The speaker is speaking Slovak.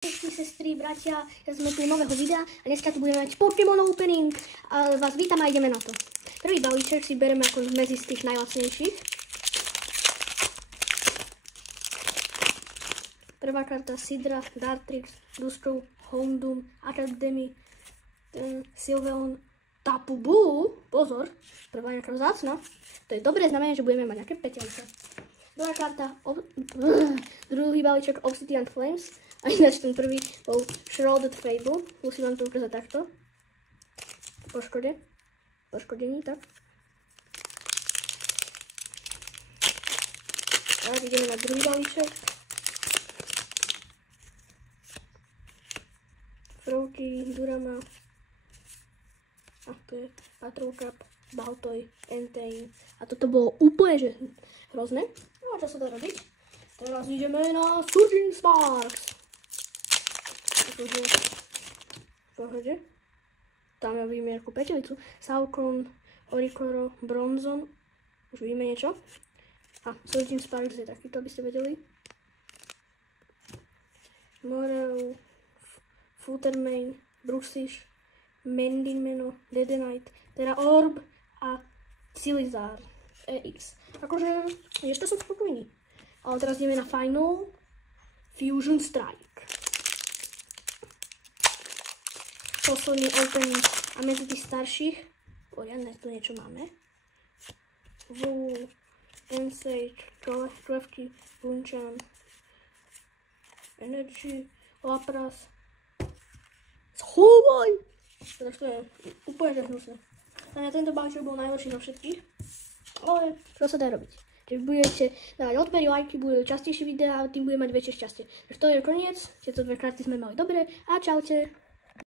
Sestry, bratia, ja sme tu nového videa a dneska tu budeme mať Pokémon opening a vás vítam a ideme na to. Prvý balíček si bereme ako medzi z tých najlacnejších. Prvá karta Sidra, Dartrix, Duskull, Houndoom, Academy, Sylveon, Tapu Buu. Pozor, prvá nejaká vzácna. To je dobré znamenie, že budeme mať nejaké peťance. Druhá karta, druhý balíček Obsidian Flames. A ináč ten prvý bol Shrouded Fable. Musím vám to ukázať takto. Poškodení, tak. Teraz ideme na druhý balíček. Froakie, Durama. A to je Patrolcup, Baltoy, Entei. A toto bolo úplne že hrozné. No a čo sa dá robiť? Teraz ideme na Surging Sparks. Pohode. Tam ja vidím nejakú peťovicu. Salcon, Oricoro, Bronzon. Už vidíme niečo. A Surging Sparks je takýto, aby ste vedeli. Morel, Futtermane, Bruxish, Mendimeno, Dedenite, teda Orb a Silizar EX. Akože, ešte som spokojný. Ale teraz ideme na Final Fusion Strike. Posledný opening a medzi tých starších, poriadne, tu niečo máme. Voo, Ensage, Klefki, Bunchan, Energy, Lapras, Schovaj! Teda to je úplne hnusné. A tento balíček bol najhorší zo všetkých, ale čo sa dá robiť? Keď budete dávať odbery, lajky, budú častejšie videá a tým bude mať väčšie šťastie. Takže to je koniec, tieto dve karty sme mali dobre a čaute!